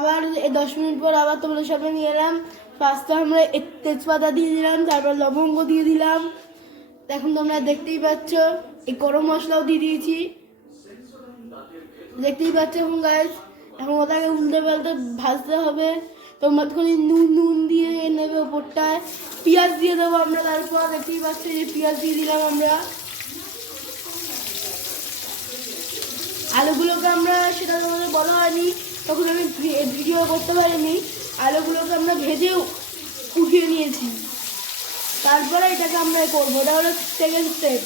আবার 10 মিনিট পর আবার তোমাদের সামনে নিয়ে এলাম। ফার্স্টে আমরা তেজপাতা দিয়ে দিলাম, তারপর লবঙ্গ দিয়ে দিলাম। এখন তোমরা দেখতেই পাচ্ছ এই গরম মশলাও দিয়ে দিয়েছি, দেখতেই পাচ্ছ। এখন গাইস এখন ওটাকে উল্টে পাল্টে ভাজতে হবে। তোমরা তখনই নুন দিয়ে নেবে ওপরটায়, পেঁয়াজ দিয়ে দেবো আমরা। তারপর দেখতেই পাচ্ছ যে পেঁয়াজ দিয়ে দিলাম আমরা। আলুগুলোকে আমরা, সেটা তোমাদের বলা হয়নি তখন, আমি ভিডিও করতে পারিনি, আলুগুলোকে আমরা ভেজে উঠিয়ে নিয়েছি। তারপরে এটাকে আমরা করবো, এটা হলো সেকেন্ড স্টেপ।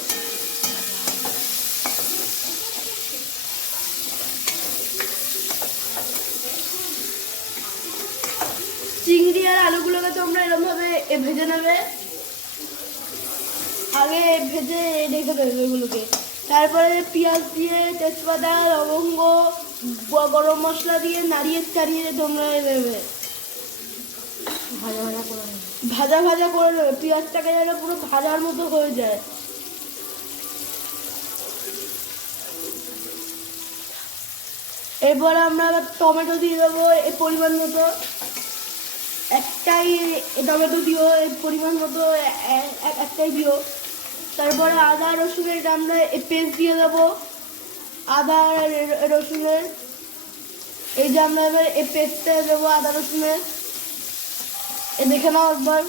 চিংড়ি আর আলুগুলোকে তোমরা এরকমভাবে ভেজে নেবে, আগে ভেজে রেখে দেবে এগুলোকে। তারপরে পেঁয়াজ দিয়ে, তেজপাতা, লবঙ্গ, গরম মশলা দিয়ে নাড়িয়ে চাড়িয়ে তোমরা দেবে, ভাজা ভাজা করে নেবে। পেঁয়াজটাকে যেন পুরো ভাজার মতো হয়ে যায়। এরপরে আমরা আবার টমেটো দিয়ে দেবো এই পরিমাণ মতো, একটাই টমেটো দিও, এই পরিমাণ মতো একটাই দিও। তারপরে আদা রসুনের আমরা এই পেস্ট দিয়ে দেবো, আদা রসুনের এই যে আমরা এবার এই পেস্টটা দেবো আদা রসুনের। এ দেখে নাও একবার।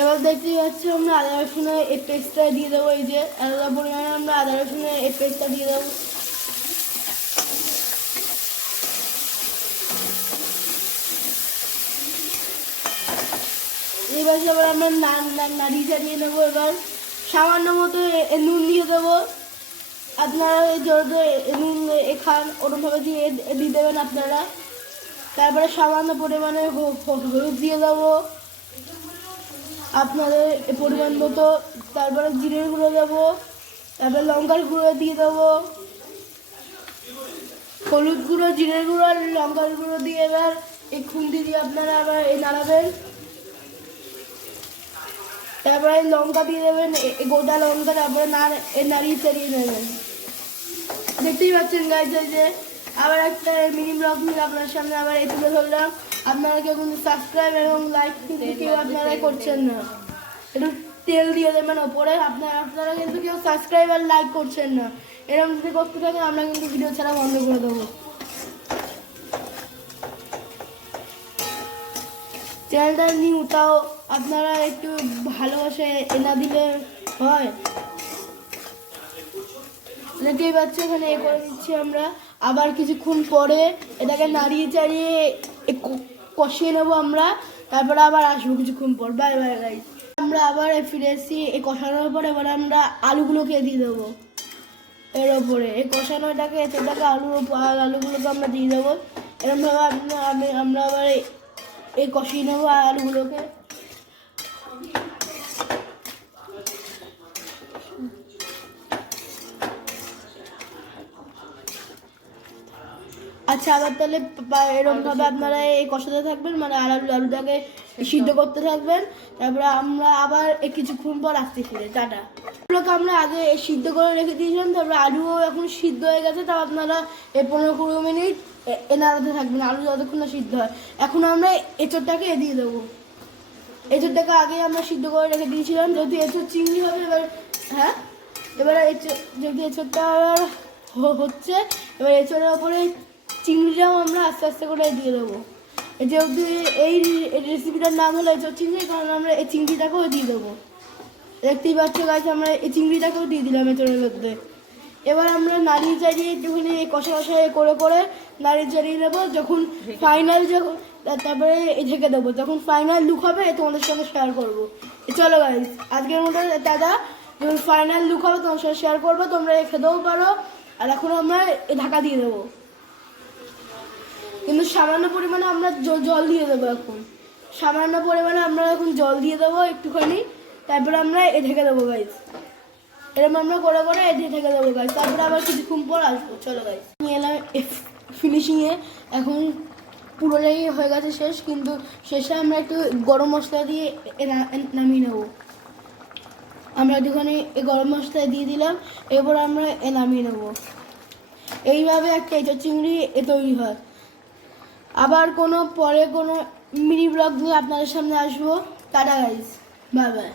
এবার দেখতে পাচ্ছি আমরা আদা রসুনের এই পেস্টটা দিয়ে দেবো, এই যে আলাদা পরিমাণে আমরা আদা রসুনের এই পেস্টটা দিয়ে দেবো। এবার এবার আমরা নাড়িয়ে চাড়িয়ে নেবো। এবার সামান্য মতো নুন দিয়ে দেবো, আপনারা যত নুন খান ওরকমভাবে দিয়ে দেবেন আপনারা। তারপরে সামান্য পরিমাণে হলুদ দিয়ে দেবো আপনাদের পরিমাণ মতো। তারপরে জিরের গুঁড়ো দেবো, তারপরে লঙ্কার গুঁড়ো দিয়ে দেবো, হলুদ গুঁড়ো, জিরের গুঁড়ো আর লঙ্কার গুঁড়ো দিয়ে এবার এই খুন্তি দিয়ে আপনারা আবার এই নাড়াবেন। তারপরে লঙ্কা দিয়ে দেবেন, গোটা লঙ্কা, তারপরে নাড়িয়ে চাড়িয়ে নেবেন। দেখতেই পাচ্ছেন গাইজ, যে আবার একটা মিনি ব্লগ নিয়ে আপনার সামনে আবার এই তুলে ধরলাম। আপনারা কেউ কিন্তু সাবস্ক্রাইব এবং লাইক কেউ আপনারা করছেন না, একটু তেল দিয়ে দেবেন ওপরে। আপনারা কিন্তু কেউ সাবস্ক্রাইব আর লাইক করছেন না, এরকম যদি করতে থাকেন আমরা কিন্তু ভিডিও ছাড়া বন্ধ করে দেবো। চ্যানেলটা নিউ, তাও আপনারা একটু ভালোবাসে না দিলে হয়। দেখতেই পাচ্ছি এখানে এ করে দিচ্ছি আমরা। আবার কিছুক্ষণ পরে এটাকে নাড়িয়ে চাড়িয়ে কষিয়ে নেবো আমরা। তারপরে আবার আসবো কিছুক্ষণ পর। Bye bye guys. আমরা আবার ফিরে এসেছি এই কষানোর পর। এবার আমরা আলুগুলোকে দিয়ে দেবো এর ওপরে, এই কষানোটাকে এটাকে আলুগুলোকে আমরা দিয়ে দেবো। এরকমভাবে আমরা আবার এই কষিয়ে নেবো আলুগুলোকে। আচ্ছা, আবার তাহলে এরকমভাবে আপনারা এই কষাতে থাকবেন, মানে আলুটাকে সিদ্ধ করতে থাকবেন। তারপরে আমরা আবার কিছুক্ষণ পর আসতে ফিরে। টাটা। আলুগুলোকে আমরা আগে সিদ্ধ করে রেখে দিয়েছিলাম, তারপরে আলুও এখন সিদ্ধ হয়ে গেছে। তাও আপনারা এই 15-20 মিনিট নাড়াতে থাকবেন আলু যতক্ষণ না সিদ্ধ হয়। এখন আমরা এঁচোড়টাকে দিয়ে দেবো। এঁচোড়টাকে আগে আমরা সিদ্ধ করে রেখে দিয়েছিলাম, যেহেতু এঁচোড় চিংড়ি হবে। এবার হ্যাঁ, এবার যেহেতু এঁচোড়টা হচ্ছে, এবার এঁচোড়ের ওপরে চিংড়িটাও আমরা আস্তে আস্তে করে দিয়ে দেবো। যেহেতু এই রেসিপিটার নাম হলো এঁচোড় চিংড়ি, কারণ আমরা এই চিংড়িটাকেও দিয়ে দেবো। দেখতেই পাচ্ছ গাছ, আমরা এই চিংড়িটাকেও দিয়ে দিলাম এঁচোড়ের মধ্যে। এবার আমরা নাড়িয়ে চাড়িয়ে একটুখানি কষা কষা করে নাড়িয়ে চাড়িয়ে নেবো। যখন ফাইনাল, তারপরে ঢেকে দেবো। যখন ফাইনাল লুক হবে তোমাদের সঙ্গে শেয়ার করবো। চলো গাইস, আজকের মতো দাদা, যখন ফাইনাল লুক হবে তোমার সঙ্গে শেয়ার করবো। তোমরা খেতেও পারো। আর এখন আমরা ঢাকা দিয়ে দেবো, কিন্তু সামান্য পরিমাণে আমরা জল দিয়ে দেবো। এখন সামান্য পরিমাণে আমরা এখন জল দিয়ে দেবো একটুখানি। তারপরে আমরা ঢেকে দেবো গাইস। এরকম আমরা করে করে ঢেকে দেবো গাইস। তারপরে আবার কিছুক্ষণ পর আসবো। চলো গাইস, নিয়ে এলাম ফিনিশিংয়ে। এখন পুরোটাই হয়ে গেছে শেষ, কিন্তু শেষে আমরা একটু গরম মশলা দিয়ে নামিয়ে নেবো। আমরা একটুখানি এই গরম মশলা দিয়ে দিলাম, এরপর আমরা নামিয়ে নেবো। এইভাবে একটা এঁচোড় চিংড়ি তৈরি হয়। আবার কোনো পরে কোনো মিনি ব্লগ নিয়ে আপনাদের সামনে আসবো। Tata guys, bye bye.